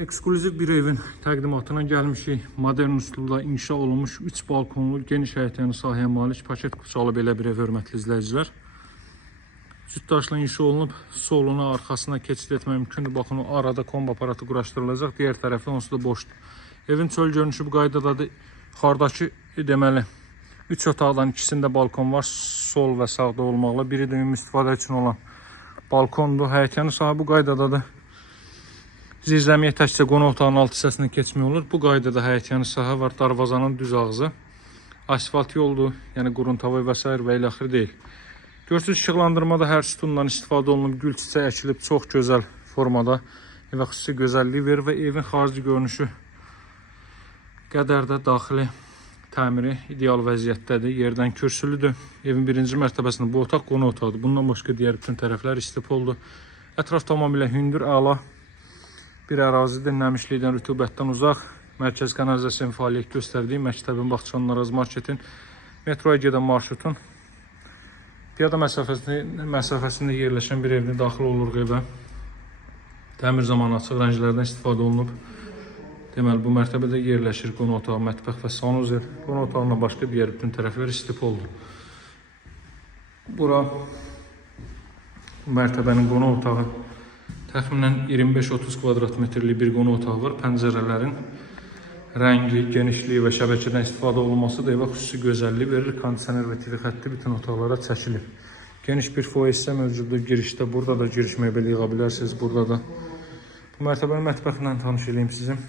Ekskluziv bir evin təqdimatına gəlmişik. Modern üslubda inşa olunmuş 3 balkonlu, geniş həyətyanı sahəyə malik paket kuçalı belə bir ev, hörmətli izləyicilər. Cütdaşla inşa olunub, soluna, arxasına keçid etmək mümkündür. Baxın, o arada kombi aparatı quraşdırılacaq. Diğer tərəfdə onsuz da boşdur. Evin çöl görünüşü bu qaydadadır. Yuxarıdakı deməli 3 otaqdan ikisində balkon var. Sol və sağda olmaqla. Biri də ümumi istifadə üçün olan balkondur. Həyətyanı sahə bu qaydadadır. Zirzəmiyə təkcə qonaq otağının alt hissəsində keçmək olur. Bu qaydada həyətyanı sahə var. Darvazanın düz ağzı. Asfalt yoldur. Yəni quruntava və s. və ilə axır deyil. Görsünüz, işıqlandırmada hər sütundan istifadə olunub. Gül çiçək əkilib. Çox gözəl formada evə xüsusi gözəlliyi verir və evin xarici görünüşü qədər də daxili təmiri ideal vəziyyətdədir. Yerdən kürsülüdür. Evin birinci mərtəbəsində bu otaq qonaq otağıdır. Bundan başqa digər bütün tərəflər istipoldur. Ətraf tamamilə hündür, əla bir ərazidir. Nəmişlikdən, rütubətdən uzaq. Mərkəz kanalizasiyanın fəaliyyət göstərdiyi məktəbin, bağçanın, Araz marketin, metroya gedən marşrutun piyada məsafəsində yerləşən bir evdə daxil oluruq evə. Təmir zamanı açıq rənglərdən istifadə olunub. Deməli, bu mərtəbədə yerləşir qonaq otağı, mətbəx və sanuzel. Qonaq otağından başqa digər bütün tərəflər istipoldur. Bura bu mərtəbənin qonaq otağı təxminən 25-30 kvadrat metrlik bir qonaq otağı var. Pəncərələrin rəngi, genişliyi və şəbəkədən istifadə olunması da evə xüsusi gözəllik verir. Kondisioner və TV xətti bütün otaqlara çəkilib. Geniş bir foyer isə mövcuddur girişdə. Burada da giriş mebeli yığa bilərsiniz. Burada da bu mərtəbənin mətbəxlə tanış edeyim sizin.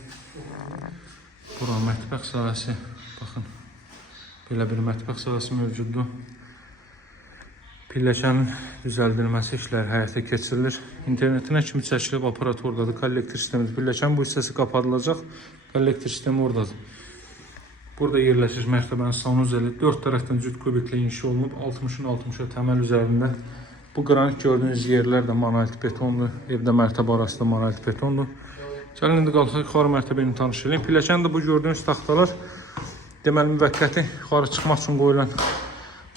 Bura mətbəx sahəsi. Baxın, belə bir mətbəx sahəsi mövcuddur. Pilləkənin düzəldilməsi işləri həyata keçirilir. İnternetinə kimi çəkilib aparat oradadır. Kollektor sistemidir. Pilləkənin bu hissəsi qapadılacaq. Kollektor sistemi oradadır. Burada yerləşir mərtəbənin sanuzeli. 4 tərəfdən cüt kubiklə inşa olunub. 60'ın 60'a təməl üzərində. Bu qranit gördüyünüz yerlər də monolit betondur. Evdə mərtəbə arasında monolit betondur. Gəlin indi qalxaq yuxarı mərtəbəni tanış edeyim. Pilləkəndə bu gördüyünüz taxtalar deməli müvəqqəti yuxarı çıxmaq üçün qoyulan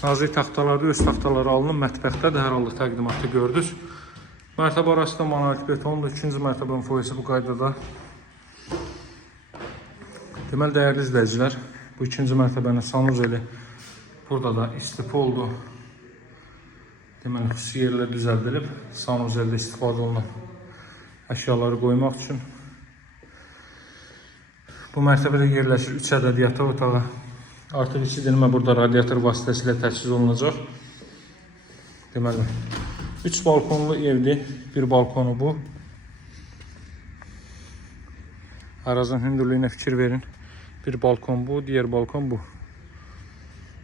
nazik taxtalarda öz taxtaları alınıb. Mətbəxdə də hər halda təqdimatda gördünüz. Mərtəbə arasında monolit betondur. 2-ci mərtəbənin foyesi bu qaydada. Deməli, dəyərli izləyicilər, bu 2-ci mərtəbənin sanuzeli burada da istipoldur. Deməli, xüsusi yerlər düzəldilib. Sanuzeldə istifadə olunan əşyaları qoymaq üçün. Bu mərtəbədə yerləşir 3 ədəd yataq otağı. Artıq içi dinmə burada radiator vasitəsilə təchiz olunacaq. Deməli, 3 balkonlu evdir. Bir balkonu bu. Arazın hündürlüyünə fikir verin. Bir balkon bu, digər balkon bu.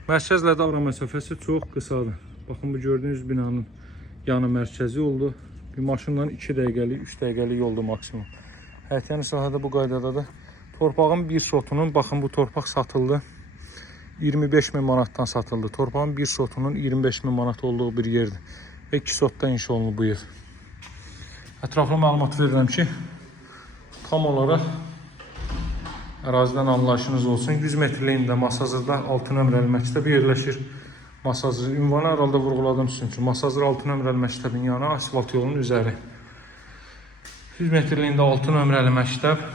Mərkəzlə də ara məsafəsi çox qısadır. Baxın, bu gördüyünüz binanın yanı mərkəzi oldu. Bir maşından 2 dəqiqəlik, 3 dəqiqəlik yoldur maksimum. Həyətyanı sahədə bu qaydadadır. Torpağın bir sotunun, baxın, bu torpaq satıldı. 25.000 manatdan satıldı. Torpağın bir sotunun 25.000 manat olduğu bir yerdir. Və 2 sotda inşa olunub bu ev. Ətraflı məlumat verirəm ki, tam olaraq ərazidən anlayışınız olsun. 100 metrliyində Masazırda 6 nömrəli məktəb yerləşir. Masazır ünvanı hər halda vurğuladım sizin üçün. Masazır 6 nömrəli məktəbin yanı, asfalt yolunun üzəri. 100 metrliyində 6 nömrəli məktəb,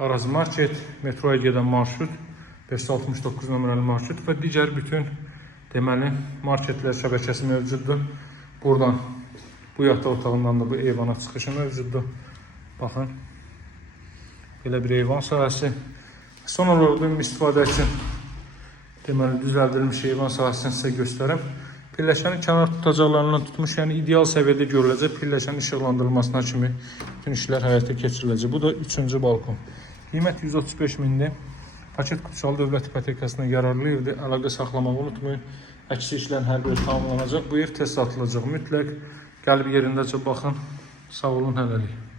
Araz market, metroya gedən marşrut, 569 nömrəli marşrut və digər bütün deməli marketlər şəbəkəsi mövcuddur. Buradan bu yataq otağından da bu eyvana çıxışı mövcuddur. Baxın, belə bir eyvan sahəsi. Son olaraq ümumi istifadə üçün deməli düzəldilmiş eyvan sahəsini sizə göstərəm. Pilləkənin kənar tutacaqlarından tutmuş, yəni ideal səviyyədə görüləcək. Pilləkənin işıqlandırılmasına kimi bütün işlər həyata keçiriləcək. Bu da 3-cü balkon. Qiymət 135 mindir. Paket kutusalı dövlət ipotekasına yararlı evdir. Əlaqə saxlamağı unutmayın. Əksi işlərin hər biri tamamlanacaq. Bu ev tez satılacaq. Mütləq gəlib yerindəcə baxın. Sağ olun, hələlik.